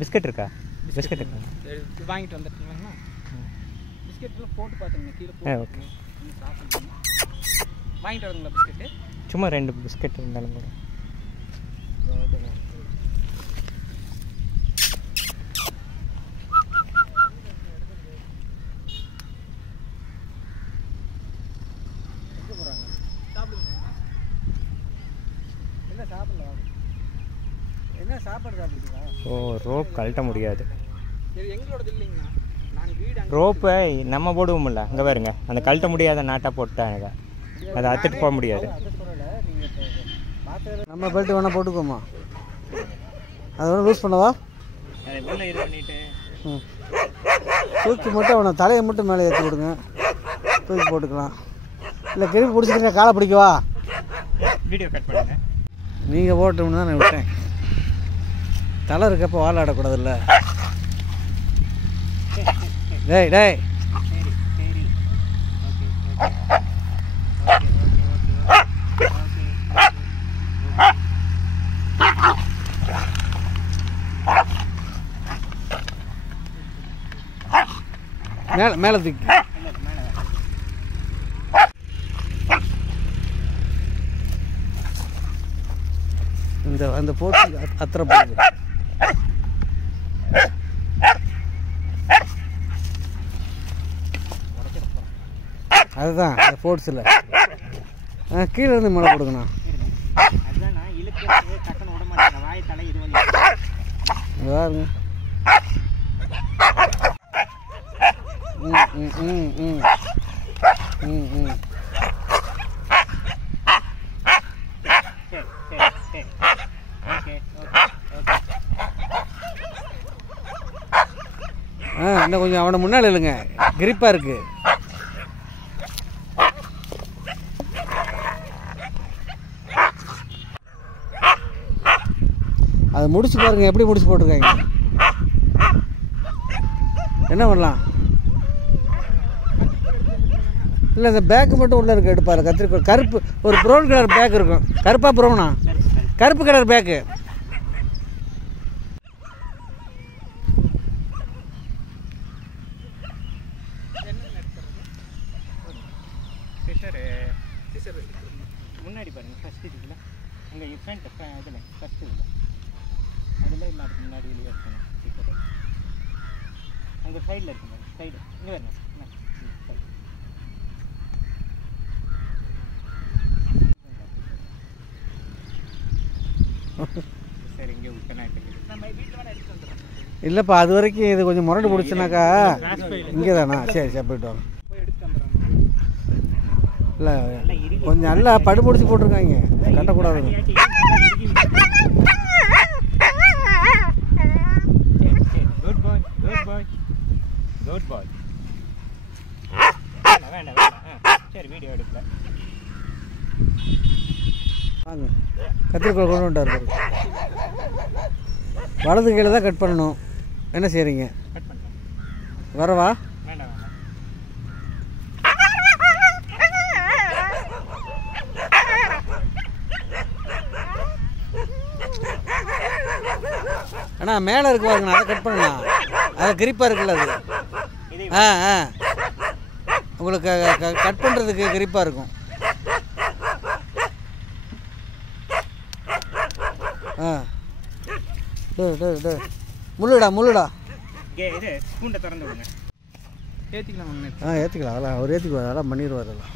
Biscuit இருக்கா? Biscuit இருக்கா? வாங்கிட்டு வந்துட்டீங்கன்னா பிஸ்கெட்லாம் போட்டு பார்த்துங்க கீழே ஓகே. வாங்கிட்டு வரதுங்களா பிஸ்கெட்டு? சும்மா 2 பிஸ்கட் இருந்தாலும் கூட. என்ன சாப்பாடு சாப்பிடுறீங்களா? ஓ, ரோப் கழட்ட முடியாது. எங்களோடது இல்லைங்கண்ணா. நாங்கள் வீடு ரோப்பை நம்ம போடுவோம்ல, அங்கே பாருங்க அந்த கழட்ட முடியாத நாட்டாக போட்டாங்க, அதை அத்துட்டு போக முடியாது. நம்ம பெல்ட் வேணால் போட்டுக்கோமா? அதை வேணால் லூஸ் பண்ணவா? தூக்கி மட்டும் அவனை தலையை மட்டும் மேலே ஏற்றி கொடுங்க, தூக்கி போட்டுக்கலாம். இல்லை கிருப்பி பிடிச்சிக்கிங்க, காலை பிடிக்கவா? வீடியோ கட் பண்ணுங்க. நீங்கள் போட்டோம்னு தான் நான் விட்டேன். தலை இருக்கப்போ வாழ ஆடக்கூடாதுல்ல. டேய் டேய் மேலே மேலே தூக்கி இந்த அந்த போட்டு அத்தனை போகுது. அதுதான் அந்த ஃபோர்ட்ஸில் கீழே இருந்து மேலே கொடுக்கணும். பாருங்க. இன்னும் கொஞ்சம் அவனை முன்னால் இல்லைங்க, கிரிப்பாக இருக்கு. அதை முடிச்சு பாருங்க, எப்படி முடிச்சு போட்டிருக்காங்க. என்ன பண்ணலாம்? இல்லை இந்த பேக்கு மட்டும் உள்ளே இருக்கு, எடுப்பாரு. கத்திரிக்கோள் கருப்பு ஒரு ப்ரௌன் கலர் பேக் இருக்கும். கருப்பா ப்ரௌனா? கருப்பு கலர் பேக்கு. முன்னாடி பாருங்க, ஃபர்ஸ்ட் இருக்குல்ல, அங்கே ஃப்ரண்ட் இதில் ஃபர்ஸ்ட் இல்லை, அதில் இல்லை, அதுக்கு முன்னாடி வெளியே இருக்கணும். அங்கே சைடில் இருக்குங்க, சைடு இங்கே வரணும். சரி, இங்கே இல்லைப்பா, அது வரைக்கும் இது கொஞ்சம் முரண்டு பிடிச்சுனாக்கா இங்கே தானா? சரி சரி, போயிட்டு வாங்க. இல்லை கொஞ்சம் நல்லா படு பிடிச்சி போட்டிருக்காங்க, கட்டக்கூடாதுங்க. குட் பாய், குட் பாய், குட் பாய். வேண்டாம் சரி, வீடியோ எடுக்கல. வாங்க, கத்திரிக்கோள் கொண்டு வந்துட்டார். வலது கீழே தான் கட் பண்ணணும். என்ன செய்கிறீங்க? கட் பண்ணுறேன். வரவா? வேண்டாம் வேண்டாம். அண்ணா மேலே இருக்கு பாருங்கண்ணா, அதை கட் பண்ணலாம். அது கிரிப்பாக இருக்குல்ல அது. உங்களுக்கு கட் பண்ணுறதுக்கு கிரிப்பாக இருக்கும். முள்ளுடா முள்ளுடா. இது ஸ்பூண்டை திறந்து விடுங்க. ஏற்றிக்கலாம். ஏற்றிக்கலாம். அதெல்லாம் அவர் ஏற்றிக்குவார், அதெல்லாம் பண்ணிடுவார். அதெல்லாம்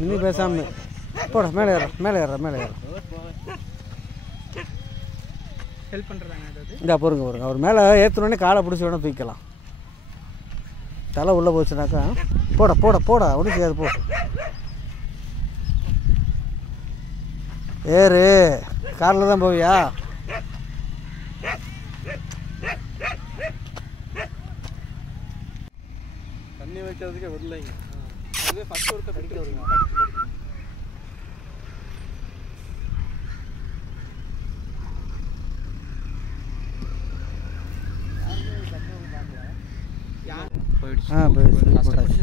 இன்னும் பேசாமல் போட. மேலே ஏற மேலே ஏற மேலே ஏற. ஹெல்ப் பண்ணுறதாங்க அதாவது. இந்த பொறுங்க பொறுங்க, அவர் மேலே ஏற்றினோடனே காலை பிடிச்சி வேணால் தூக்கலாம். தலை உள்ளே போச்சுனாக்கா போட போட போட ஒன்றும் செய்யாது. போ ஏறு. காரில் தான் போவியா? தண்ணி வைக்கிறதுக்கே வரலைங்க. அதுவே ஃபஸ்ட் ஒருக்க படிக்க வருங்க. போயிடுச்சு. போயிடுச்சு.